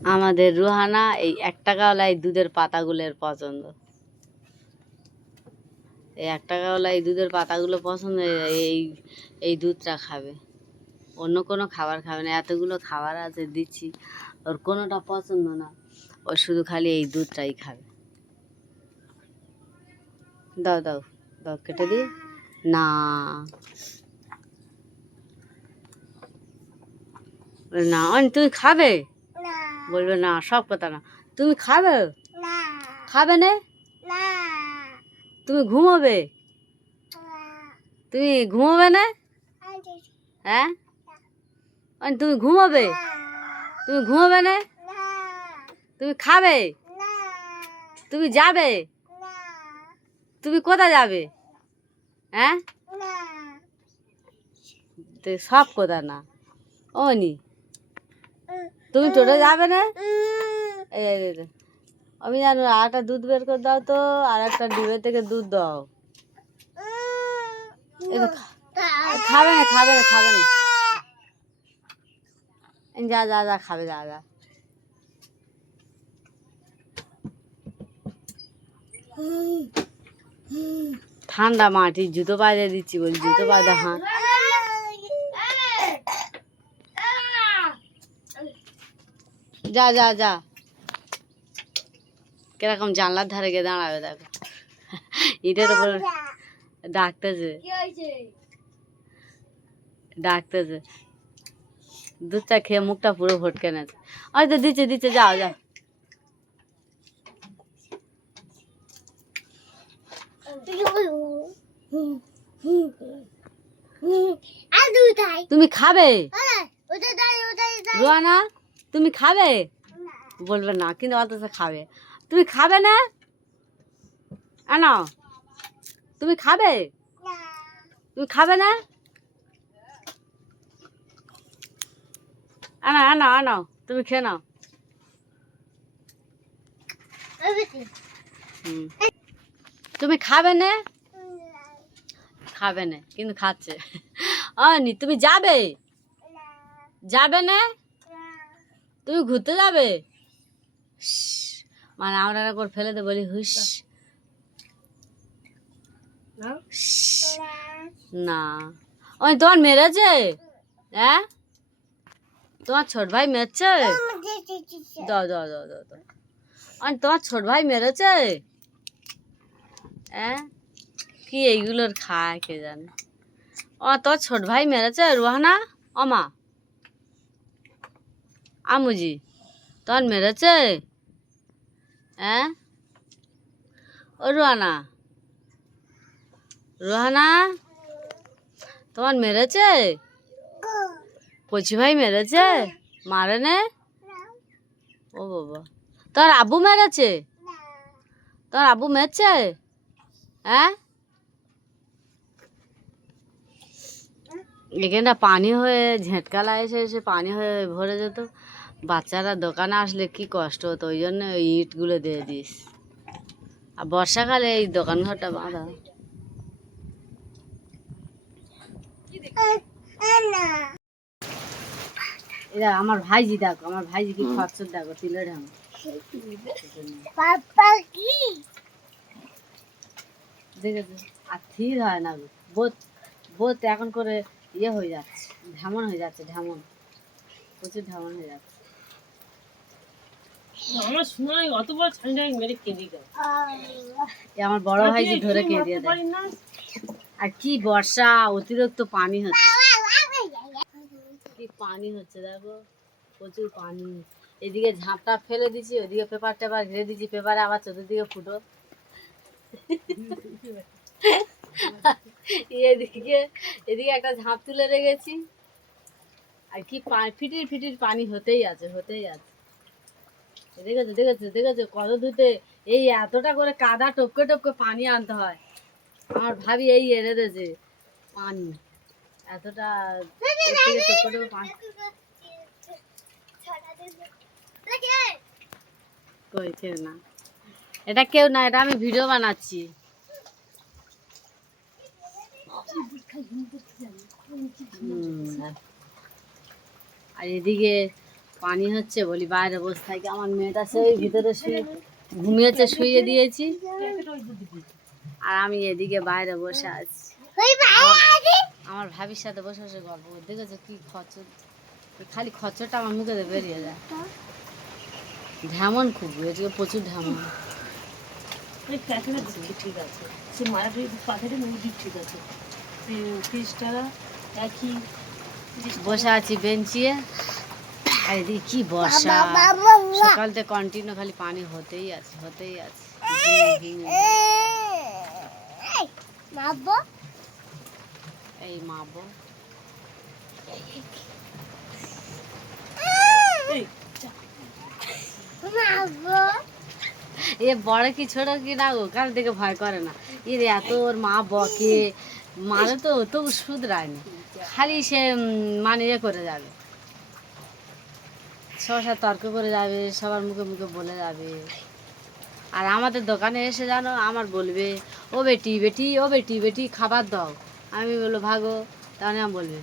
আমাদের রুহানা এই 1 টাকাওয়ালা এই দুধের পাতাগুলোর পছন্দ। এই 1 টাকাওয়ালা এই দুধের পাতাগুলো পছন্দ, এই দুধটা খাবে, অন্য কোনো খাবার খাবে না। এতগুলো খাবার আছে দিচ্ছি, ওর কোনোটা পছন্দ না, ও শুধু খালি এই দুধটাই খাবে। দাও দাও দাও, কেটে দিই না। না তুমি খাবে, বলবে না, সব কথা না, তুমি খাবে, খাবে না, তুমি ঘুমোবে, তুমি ঘুমোবে না, হ্যাঁ তুমি ঘুমোবে, তুমি ঘুমোবে না, তুমি খাবে, তুমি যাবে, তুমি কোথায় যাবে, হ্যাঁ সব কথা না। ও নি তুমি টোটো যাবে না, এই আমি জানো, আরেকটা দুধ বের করে দাও তো, আর একটা ডিবে থেকে দুধ দাও। খাবে না, খাবে না, খাবে না, যা যা যা খাবে, যা যা। ঠান্ডা মাটি, জুতো পায়ে দিচ্ছি, বলি জুতো পায়ে হাঁ। যা যা যা, কিরকম জানলার ধারে গিয়ে দাঁড়াবে দেখো, ইটের উপর ডাকতেছে, ডাকতেছে। দুধটা খেয়ে মুখটা পুরো ভটকে নেছে। ওই তো দিচ্ছে দিচ্ছে, যাও যাও। তুমি খাবে রুহানা, তুমি খাবে, বলবে না কিন্তু অথচ খাবে। তুমি খাবে না, আনো, তুমি খাবে, তুমি খাবে না, আনো আনো আনো, তুমি খেয়ে নাও। তুমি খাবে না, খাবে না কিন্তু খাচ্ছে। অনি তুমি যাবে, যাবে না, তুমি ঘুরতে যাবে, মানে আমরা করে ফেলে দে বলি হুস না। ওই তোমার মেরেছে, হ্যাঁ তোমার ছোট ভাই মেরেছে, দাও দাও দাও দাও দাও। তোমার ছোট ভাই মেরেছে, হ্যাঁ কি এইগুলোর খায় কে জানে। তোর ছোট ভাই মেরেছে রুহানা, মা আমুজি তোমার মেরেছে, হ্যাঁ ও রুহানা, রুহানা তোমার মেরেছে, কচি ভাই মেরেছে, মারে নে, ও বাবা তোর আব্বু মেরেছে, তোর আব্বু মেরেছে, হ্যাঁ এখানটা পানি হয়ে ঝেঁটকালা এসে পানি হয়ে ভরে যেত, বাচ্চারা দোকানে আসলে কি কষ্ট হতো, ওই জন্য ওই ইটগুলো দিয়ে দিস। আর বর্ষাকালে এই দোকান ঘরটা বাঁধা। এরা আমার ভাইজি, দেখো আমার ভাইজি কি খরচর, দেখো তিলের ঢাম, দেখেছো, আর থির হয় না, বোধ বোধ এখন করে ইয়ে হয়ে যাচ্ছে, ঢেমন হয়ে যাচ্ছে, ঢেমন প্রচুর ঢেমন হয়ে যাচ্ছে। আমার সময় অতবার ঠান্ডায় মেরে কেঁদে গেল, আমার বড় ভাইজি ধরে কেঁদে দেয়। আর কি বর্ষা, অতিরিক্ত পানি হচ্ছে, কি পানি হচ্ছে দেখো, প্রচুর পানি। এদিকে ঝাঁপটা ফেলে দিচ্ছি, ওদিকে পেপার টেপার ঘিরে দিচ্ছি, পেপারে আবার চতুর্দিকে ফুটো। এদিকে এদিকে একটা ঝাঁপ তুলে রেখেছি, আর কি ফিটির ফিটির পানি হতেই আছে, হতেই আছে। দেখেছো দেখেছো দেখেছো কত ধুতে, এই এতটা করে কাদা টপকে টপকে পানি আনতে হয়। আমার ভাবি এই এনে দিয়েছে পানি, এতটা টপকে টপকে পানি। কই কেউ না, এটা কেউ না, এটা আমি ভিডিও বানাচ্ছি। আর এদিকে পানি হচ্ছে বলি বাইরে বসে থাকি। আমার মেয়েটা সেই ভিতরে শুয়ে ঘুমিয়েছে, শুয়ে দিয়েছি, আর আমি এদিকে বাইরে বসে আছি। আমার ভাবির সাথে বসে বসে গল্প করি। দেখেছো কি খচ্চর, খালি খচ্চরটা আমার মুখে বেরিয়ে যায়। ঢেমন খুব, এদিকে প্রচুর ঢেমন। ঠিক আছে, সে মারাঠি পাঠাতে মুরগি ঠিক আছে, 30 টাকা একই। বসে আছি বেঞ্চিয়ে, আর এদিকে কি বর্ষা, সকাল থেকে কন্টিনিউ খালি পানি হতেই আছে, হতেই আছে। এই মাপো এ বড় কি ছোট কি না গো, কার দিকে ভয় করে না। এর এত ওর মা বকে মারে তো তবু শুধরায়নি, খালি সে মানে ইয়ে করে যাবে, সবার সাথে তর্ক করে যাবে, সবার মুখে মুখে বলে যাবে। আর আমাদের দোকানে এসে জানো আমার বলবে, ও বেটি বেটি, ও বেটি বেটি খাবার দাও। আমি বললো ভাগো, তাহলে আমি বলবে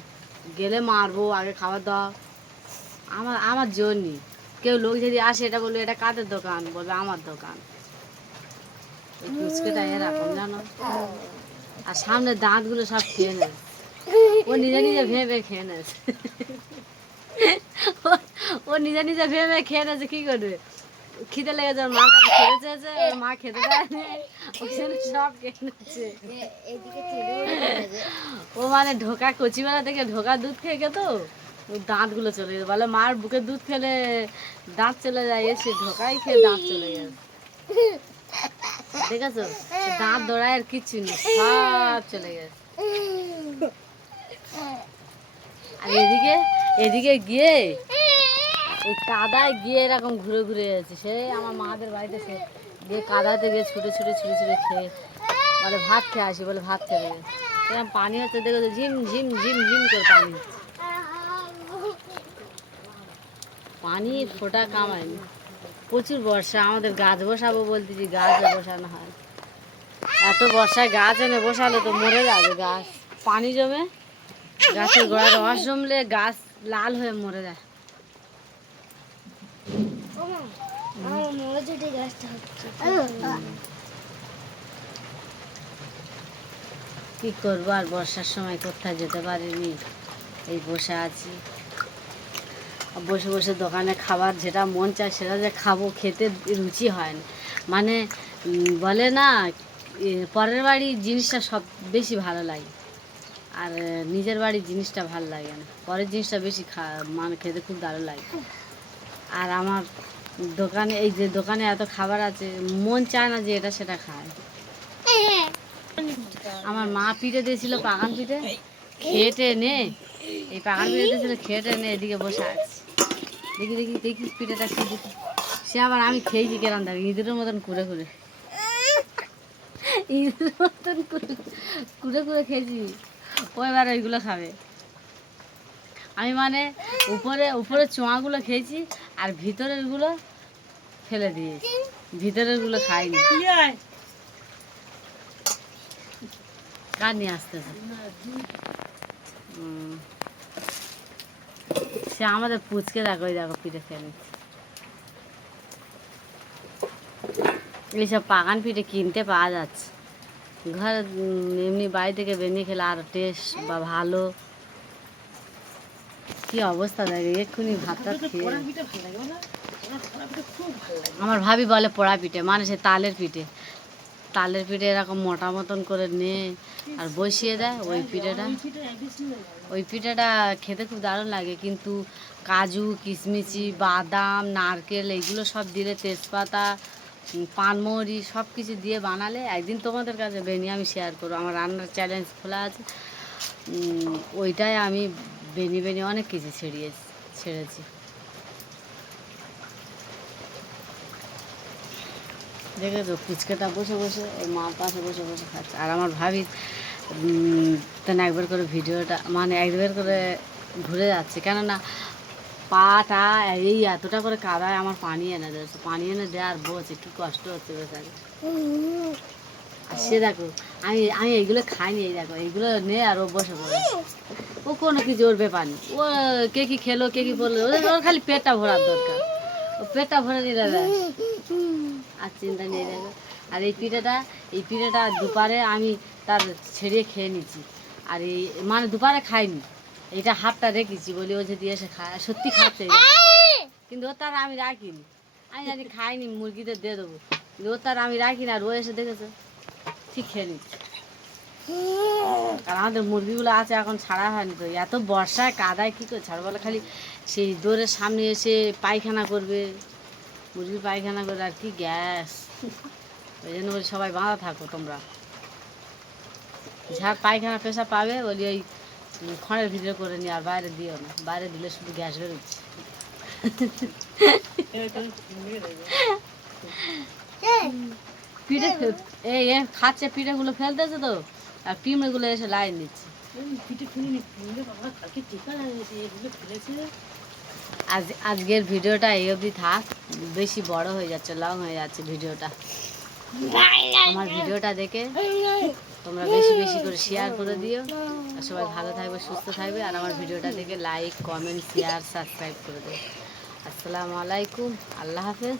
গেলে মারবো, আগে খাবার দাও। আমার জন্যই কেউ লোক যদি আসে এটা বলবে এটা কাদের দোকান, বলবে আমার দোকান। ওই ফুচকাটা এরকম জানো, আর সামনে দাঁতগুলো সব খেয়ে নেয়, ও নিজে নিজে ভেবে খেয়ে নেছে। ও নিজে নিজে ভেবে খেয়ে নেছে, কি করবে, খিদে লেগে যাবে, মা কাছে খেতে চেয়েছে, মা খেতে দেয়নি, ওই জন্য সব খেয়ে নেছে। ও মানে ঢোকা কচিবেলা থেকে ঢোকা দুধ খেয়ে গেতো, দাঁতগুলো চলে গেছে, বলে মার বুকে দুধ খেলে দাঁত চলে যায়, এসে ঢোকাই খেয়ে দাঁত চলে গেছে। দেখেছো, দাঁত দৌড়ায় আর কিচ্ছু নেই, সব চলে গেছে। আর এদিকে এদিকে গিয়ে ওই কাদায় গিয়ে এরকম ঘুরে ঘুরে যাচ্ছে, সে আমার মাদের বাড়িতে সে গিয়ে কাদাতে গিয়ে ছুটে ছুটে ছুটে ছুটে খেয়ে বলে ভাত খেয়ে আসি, বলে ভাত খেয়ে দেবে। এরকম পানি হচ্ছে, দেখেছো ঝিম ঝিম ঝিম ঝিম করে পানি হচ্ছে, পানি ফোটা কামায়নি। প্রচুর বর্ষা, আমাদের গাছ বসাবো বলতেছি, গাছ বসানো হয়, এত বর্ষায় গাছ এনে বসালে তো মরে যাবে গাছ, পানি জমে গাছের গোড়ায় রস জমলে গাছ লাল হয়ে মরে যায়। কি করবো আর, বর্ষার সময় কোথায় যেতে পারিনি, এই বসে আছি। বসে বসে দোকানে খাবার যেটা মন চায় সেটা যে খাবো, খেতে রুচি হয় না। মানে বলে না, পরের বাড়ির জিনিসটা সব বেশি ভালো লাগে, আর নিজের বাড়ির জিনিসটা ভালো লাগে না, পরের জিনিসটা বেশি মানে খেতে খুব দারুণ লাগে। আর আমার দোকানে, এই যে দোকানে এত খাবার আছে, মন চায় না যে এটা সেটা খায়। আমার মা পিঠে দিয়েছিল, পাকান পিঠে, খেটে নে, এই পাকান পিঠে দিয়েছিল, খেটে নে, এদিকে বসে আছে, দেখি দেখি দেখি পিঠেটা খেয়ে দেখি। সে আবার আমি খেয়েছি কেরাম দেখি, ইঁদুরের মতন কুড়ে কুড়ে, ইঁদুরের মতন কুড়ে কুড়ে কুড়ে খেয়েছি। ও এবার ওইগুলো খাবে। আমি মানে উপরে উপরে চোঁয়াগুলো খেয়েছি, আর ভিতরেরগুলো ফেলে দিয়েছি, ভিতরেরগুলো খাইনি। কার নিয়ে আসতেছে, সে আমাদের পুচকে দেখো, ওই দেখো পিঠে খেয়ে নিচ্ছে। এইসব পাকান পিঠে কিনতে পাওয়া যাচ্ছে, ঘরে এমনি বাড়ি থেকে বেরিয়ে খেলে আর টেস্ট বা ভালো। কি অবস্থা দেখে, এক্ষুনি ভাতটা খেয়ে। আমার ভাবি বলে পোড়া পিঠে, মানে সে তালের পিঠে, তালের পিঠে এরকম মোটা মতন করে নে আর বসিয়ে দেয় ওই পিঠেটা। ওই পিঠেটা খেতে খুব দারুণ লাগে, কিন্তু কাজু কিশমিশি বাদাম নারকেল এইগুলো সব দিলে, তেজপাতা পানমৌরি সব কিছু দিয়ে বানালে, একদিন তোমাদের কাছে বেনিয়ে আমি শেয়ার করবো, আমার রান্নার চ্যালেঞ্জ খোলা আছে। ওইটাই আমি বেনি বেনি অনেক কিছু ছেড়েছি। দেখেছো ফুচকাটা বসে বসে ওই মার পাশে বসে বসে খাচ্ছে, আর আমার ভাবি তেন একবার করে ভিডিওটা, মানে একবার করে ঘুরে যাচ্ছে, কেননা পাটা এই এতটা করে কাদায় আমার পানি এনে দিয়েছে, পানি এনে দেওয়ার বোঝ একটু কষ্ট হচ্ছে বেচারে। আর সে দেখো আমি আমি এইগুলো খাইনি, এই দেখো এইগুলো নে, আর ও বসে পড়ে ও কোনো কিছু ওর ব্যাপার নেই। ও কে কি খেলো কে কি বললো, ওর খালি পেটটা ভরার দরকার। ও পেটটা ভরে নিলে ব্যাস, আর চিন্তা নেই দেখো। আর এই পিঠেটা দুপারে আমি তার ছেড়িয়ে খেয়ে নিচ্ছি। আর এই মানে দুপারে খাইনি, এটা হাফটা রেখেছি বলি ও যদি এসে খায়, সত্যি খাচ্ছে। কিন্তু ও তার আমি রাখিনি, আমি জানি খাইনি, মুরগিদের দিয়ে দেবো, কিন্তু ও তার আমি রাখিনি। আর ও এসে দেখেছে ঠিক খেয়ে নিচ্ছে। কারণ আমাদের মুরগিগুলো আছে এখন ছাড়া হয়নি, তো এত বর্ষায় কাদায় কী করে ছাড়বো বলে, খালি সেই দোরের সামনে এসে পায়খানা করবে, মুরগি পায়খানা করে। আর কি গ্যাস, ওই জন্য বলি সবাই বাঁধা থাকো তোমরা। যার পায়খানা পেশা পাবে বলি ওই খড়ের ভিতরে করে নিয়ে, আর বাইরে দিও না, বাইরে দিলে শুধু গ্যাস বেরোচ্ছে। পিঠে এই খাচ্ছে, পিঠেগুলো ফেলতেছে তো, আর পিঁমড়েগুলো এসে লাইন নিচ্ছে। আজকের ভিডিওটা এই অবধি থাক, বেশি বড় হয়ে যাচ্ছে, লং হয়ে যাচ্ছে ভিডিওটা। আমার ভিডিওটা দেখে তোমরা বেশি বেশি করে শেয়ার করে দিও, আর সবাই ভালো থাকবে সুস্থ থাকবে। আর আমার ভিডিওটা দেখে লাইক কমেন্ট শেয়ার সাবস্ক্রাইব করে দেবে। আসসালামু আলাইকুম, আল্লাহ হাফেজ।